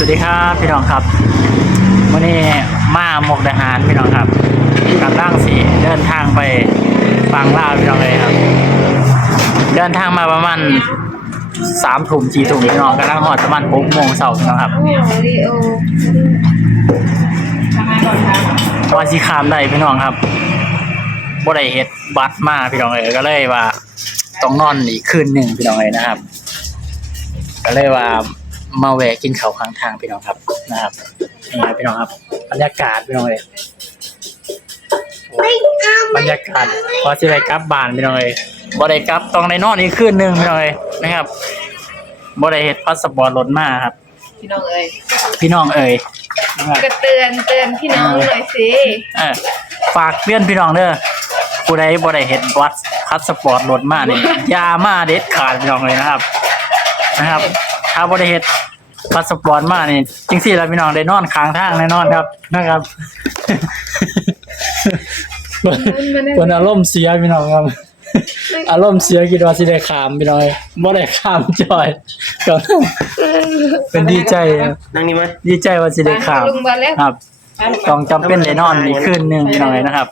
สวัสดีครับพี่น้องครับวันนี้มาหมกทหารพี่น้องครับกำลังสีเดินทางไปฟังล่าพี่น้องเลยครับ เดินทางมาประมาณสามถุ่มสี่ถุ่มพี่น้องกำลังหอดประมาณหกโมงเสาร์พี่น้องครับโอ้โหลีโอทำไมก่อนครับวันสีคามได้พี่น้องครับบ่ได้เฮ็ดบัตรมาพี่น้องเลยก็เลยว่าต้องนอนอีกคืนหนึ่งพี่น้องเลยนะครับ ก็เลยว่า มาแวะกินข้าวข้างทางพี่น้องครับนะครับนี่ครับพี่น้องครับบรรยากาศพี่น้องเลยบรรยากาศพอสิได้กลับบ้านพี่น้องเลยบ่ได้กลับต้องได้นอนอีกคืนหนึ่งพี่น้องเลยนะครับบ่ได้เฮ็ดพาสปอร์ตรถมาครับ พี่น้องเอ้ยพี่น้องเอ๋ยนะครับก็เตือนเตือนพี่น้องหน่อยสิเออฝากเพื่อนพี่น้องเด้อผู้ใดบ่ได้เฮ็ดวัดพาสปอร์ตรถมานี่อย่ามาเด็ดขาดพี่น้องเลยนะครับ นะครับ ถ้าบ่ได้เฮ็ดพาสปอร์ตมานี่จริงๆแล้วพี่น้องได้นอนค้างทางแน่นอนครับนะครับคนอารมณ์เสียพี่น้องครับ อารมณ์เสียคิดว่าสิได้ขามพี่น้องบ่ได้ขามจอยก็เป็นดีใจครับนั่งนี่ไหมดีใจว่าสิได้ขามลุงบอลแล้วครับต้องจำเป็นได้นอนอีกคืนหนึงพี่น้องเลยนะครับ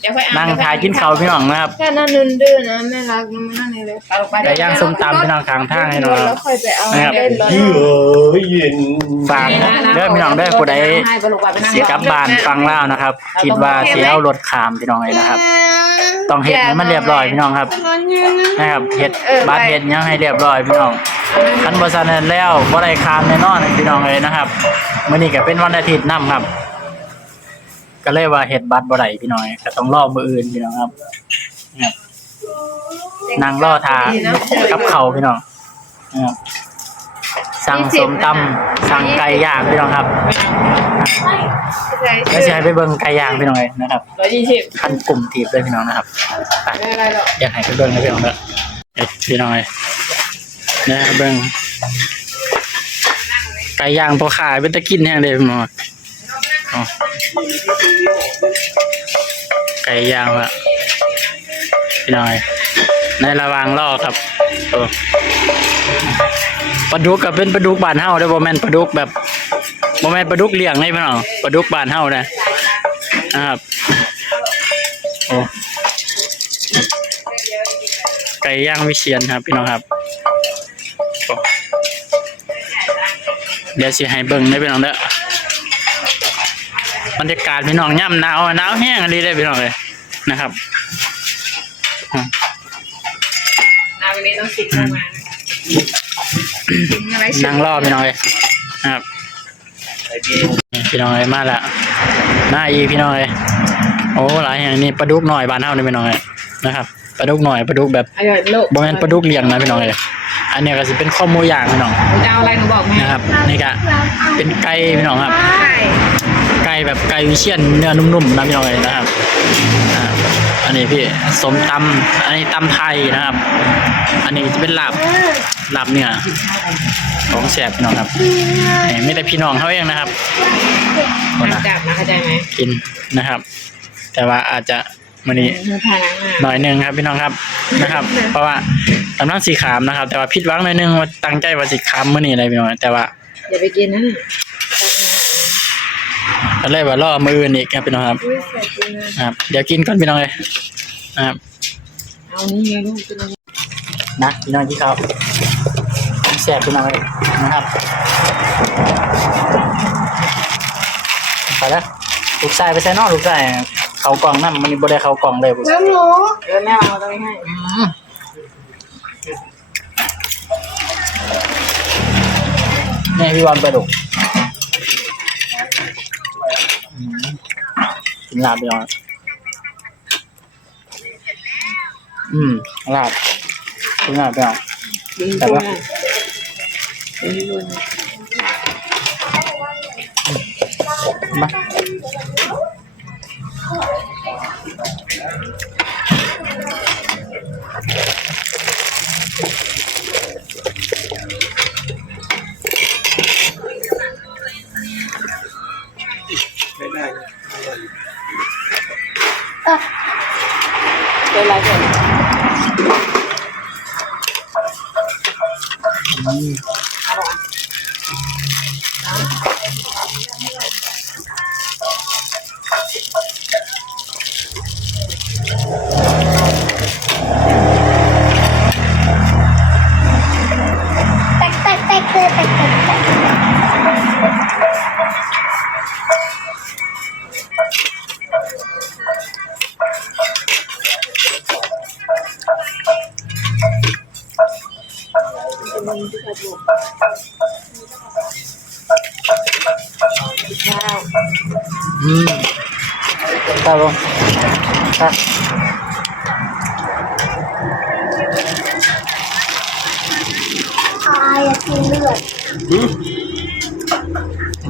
เดี๋ยวค่อยอ่านนั่งทายกินข้าวพี่น้องนะครับแค่นั้นนึนดื้อนะแม่รักยังไม่นั่งเลยเลยเอาไปไก่ย่างส้มตำพี่น้องข้างทางให้หน่อยแล้วค่อยไปเอานะครับ เล่นรถเยือเย็นฝากเด้อพี่น้องเด้อผู้ใดสิกลับบ้านฟังเล่าวนะครับ คิดว่าสิเอารถขามพี่น้องเลยนะครับ ต้องเฮ็ดให้มันเรียบร้อยพี่น้องครับ นะครับเฮ็ดบัตรเฮ็ดหยังให้เรียบร้อยพี่น้องคันบ่ซันนั้นแล้วบ่ได้ขามแน่นอนพี่น้องเลยนะครับมื้อนี้ก็เป็นวันอาทิตย์นํครับ ก็เลยว่าเฮ็ดบัตรบ่ได้พี่น้องก็ต้องรอมื้ออื่นพี่น้องครับนะครับนั่งรอทากับเขาวพี่น้องนะครับสั่งสมตำสั่งไก่ย่างพี่น้องครับแล้วสิให้ไปเบิ่งไก่ย่างพี่น้องเลยนะครับร้อยยี่สิบขั้นกลุ่มทีบเลยพี่น้องนะครับไป ไม่อะไรหรอกอยากให้ไปเบิ่งนะพี่น้องเด้อเอ้ยพี่น้องเอ้ยนะเบิ่งไก่ย่างพอขายเป็นตะกินแห้งเลยพี่น้อง อ๋อไก่ย่างละพี่น้องเอ้ยในระวางรอครับโอ้ปลาดุกกับเป็นปลาดุกบานเฮาเด้บ่แม่นปลาดุกแบบบ่แม่นปลาดุกเลี้ยงเลยพี่น้องปลาดุกบานเฮานะนะครับโอ้ไก่ย่างวิเชียนครับ พี่น้องครับเดี๋ยวสิให้เบิ่งได้พี่น้องเด้อ บรรยากาศพี่น้องย่ำหนาวหนาวแห้งอันนี้ได้อพี่น้องเลยนะครับอืมนาวันนี้ต้องสิบโมงมาถึงอะไรนั่งรอพี่น้องเลยนะครับนี่พี่น้องเลยมาแล้วมาอีกพี่น้องเลยโอ้หลายอย่างนี่ปลาดุกหน่อยบ้านเฮานี่พี่น้องเลยนะครับปลาดุกหน่อยปลาดุกแบบอร่อยโลกบ่แม่นปลาดุกเลี้ยงนะพี่น้องเอ้ยอันเนี้ยก็สิเป็นข้อมูลอย่างพี่น้องหนูจะเอาอะไรหนูบอกแม่นะครับนี่ก็เป็นไก่พี่น้องครับใช่ไก่ แบบไก่วิเชียนเนื้อนุ่มๆนะพี่น้องเอ้ยนะครับอ่าอันนี้พี่สมตำอันนี้ตำไทยนะครับ อันนี้จะเป็นลาบลาบเนื้อของแซ่บพี่น้องครับนี่ไม่ได้พี่น้องเขาเองนะครับคนน้ำนะจับนะเข้าใจไหมกินนะครับ แต่ว่าอาจจะมื้อนี้มือพาล้างหน้าหน่อยหนึ่งครับพี่น้องครับนะครับ เพราะว่ากำลังสีขามนะครับ แต่ว่าผิดหวังหน่อยหนึงว่าตั้งใจว่าสีขามมื้อนี้เลยพี่น้องแต่ว่าอย่าไปกินนั่น ก็เลยว่ารอมื้ออื่นอีกครับพี่น้องครับ อุ้ยใส่กินนะนะครับ เดี๋ยวกินก่อนพี่น้องเลยนะครับเอานี่ไงลูกเป็นอะไรนะพี่น้องที่เขาของแซ่บพี่น้องเลยนะครับไปแล้วลูกชายไปใส่นอกลูกชายเขากล่องนั่นมันบ่ได้เขากล่องเลยบุน้ำหนูเออแม่เอาตรงนี้ให้อืมนี่พี่บอลไปดูอืม กินลาบไปก่อนอืมลาบกินลาบไปก่อนแต่ว่ามา แต อืมครับผมครับอายอะกินเลือด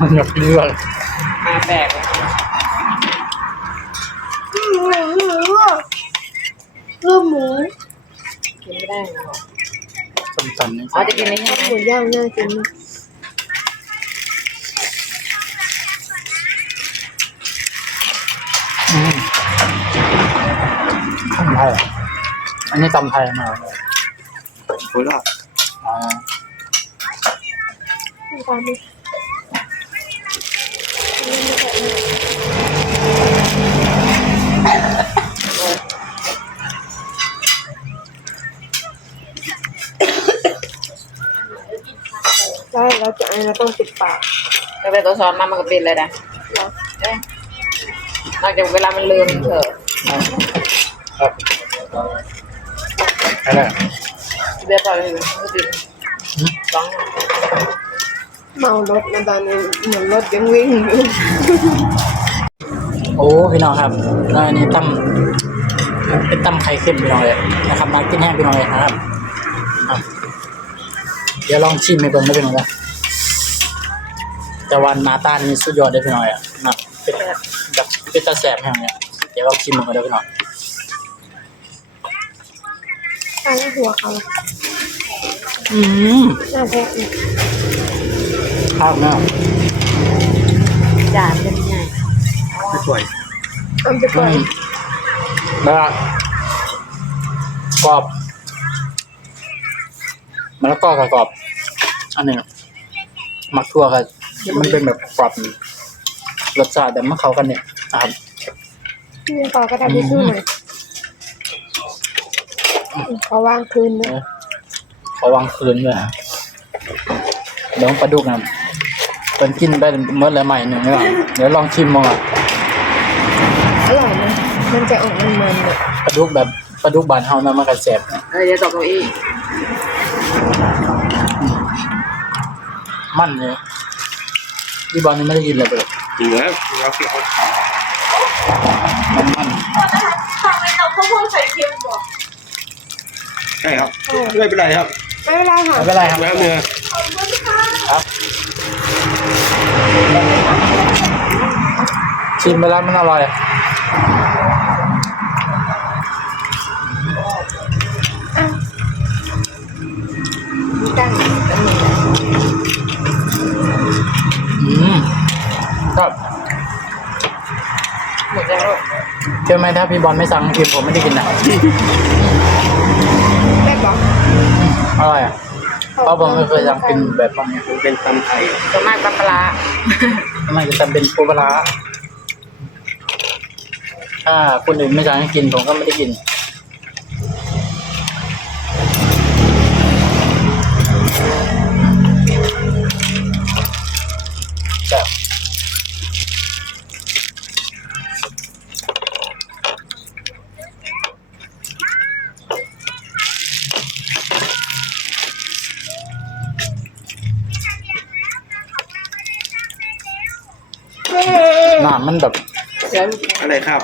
มันอยากกินเลือดมาแปลกอืมหมูหมูเลือดหมูกินไม่ได้หรอส้มๆนี่อ๋อจะกินนี่ไหมหมูย่างน่ากินมาก ไทยเหรออันนี้ตำไทยมาโคราชอ๋อตามไปใช่เราจะไอเราต้องปิดปากก็เป็นตัวซ้อนมามันก็เป็นเลยนะเอ้ยนอกจากเวลามันลืมเถอะ ครับอะไรเบียร์ต่อเลยมันก็บินร้องเมารถนะตอนนี้เหมือนรถยังวิ่งอยู่โอ้พี่น้องครับแล้วอันนี้ตำเป็นตำไข่เค็มพี่น้องเลยนะครับมากินแห้งพี่น้องเลยนะครับอะเดี๋ยวลองชิมให้เบิ่งได้พี่น้องเลยแต่วันหนาตานี่สุดยอดได้พี่น้องเลยอะนะเป็นแบบเป็นตาแสบแห้งเนี่ยเดี๋ยวลองชิมมันกันได้พี่น้อง ใช่หัวเขาอืมหน้าแพะเนี่ยข้าวเนาะจานเป็นไงไม่สวยเอาไปอืก่อนมแล้วก็กรอบมะละกอกกรอบอันนี้มักทั่วกันมันเป็นแบบกรอบรสชาติแต่มันเข้ากันเนี่ยนะครับ พี่ขอกระดาษทิชชู่หน่อย ขอวางคืนนะเขาวางคืนเลยฮะเดี๋ยวปลาดุกนะเป็นกินได้เมื่อไรใหม่หนึ่งนี่หรอเดี๋ยวลองชิมมองอะอร่อยนะมันจะออกมันๆเนี่ยปลาดุกแบบปลาดุกบานเฮานะมันก็แสบนะเออเดี๋ยวตกเก้าอี้มันเลยที่บอลนี่ไม่ได้กินเลยเปล่าจริงแล้วเราเกี่ยวมันมันใช่ครับไม่เป็นไรครับไม่เป็นไรค่ะไม่เป็นไรครับแล้วเนื้อครับชิมไปแล้วมันอร่อยมีตั้งอืมก็หมดแล้วเชื่อไหมถ้าพี่บอลไม่สั่งกินผมไม่ได้กินนะได้บอก อร่อยอะเพราะผมไม่เคยสั่งกินแบบบางอย่างมันเป็นตำไทยส่วนมากปลาปลาทำไมจะจำเป็นปูปลาร้าถ้าคนอื่นไม่สั่งให้กินผมก็ไม่ได้กิน มันแบบเดี๋ยวอะไรครับ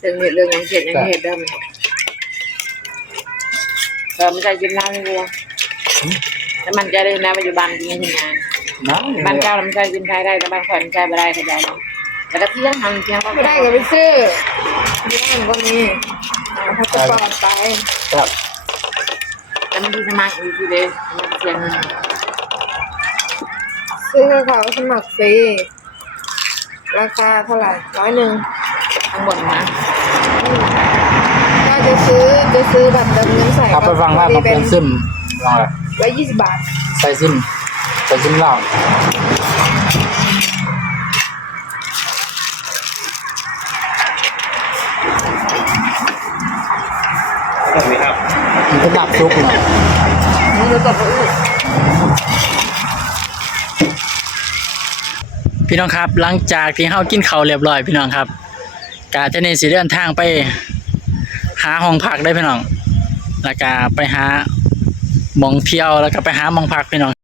เรื่องนี้เรื่องยังเขียนยังเห็นเดิมเออไม่ใช่กินน้ำไม่รู้แต่มันจะได้นะปัจจุบันกินที่งานน้ำบ้านเก้ามันใช้กินไทยได้แต่บ้านข่อยมันใช้ไม่ได้เข้าใจไหมแล้วก็เที่ยงทำเที่ยงก็ไม่ได้ก็ไปซื้อที่บ้านก็มีเขาจะปลอดไปแบบ แต่มันที่สมัครอยู่ที่เดียวมันเสียเงินซื้อให้เขาสมัครฟรีเวราคาเท่าไหร่ร้อยหนึ่งทั้งหมดมาก็จะซื้อจะซื้อแบบเติมเงินใส่ครับไปฟังว่าต้องเป็นซึมลองเลยร้อยยี่สิบบาท ใส่ซึมใส่ซึมเหล้า มันดับซุกหน่อยนี่เราตบอื้อพี่น้องครับ หลังจากที่เฮากินข้าวเรียบร้อยพี่น้องครับ กาเทนีสีเดินทางไป หาห้องพักได้พี่น้องแล้วก็ไปหาหมองเที่ยวแล้วก็ไปหาหมองพักพี่น้อง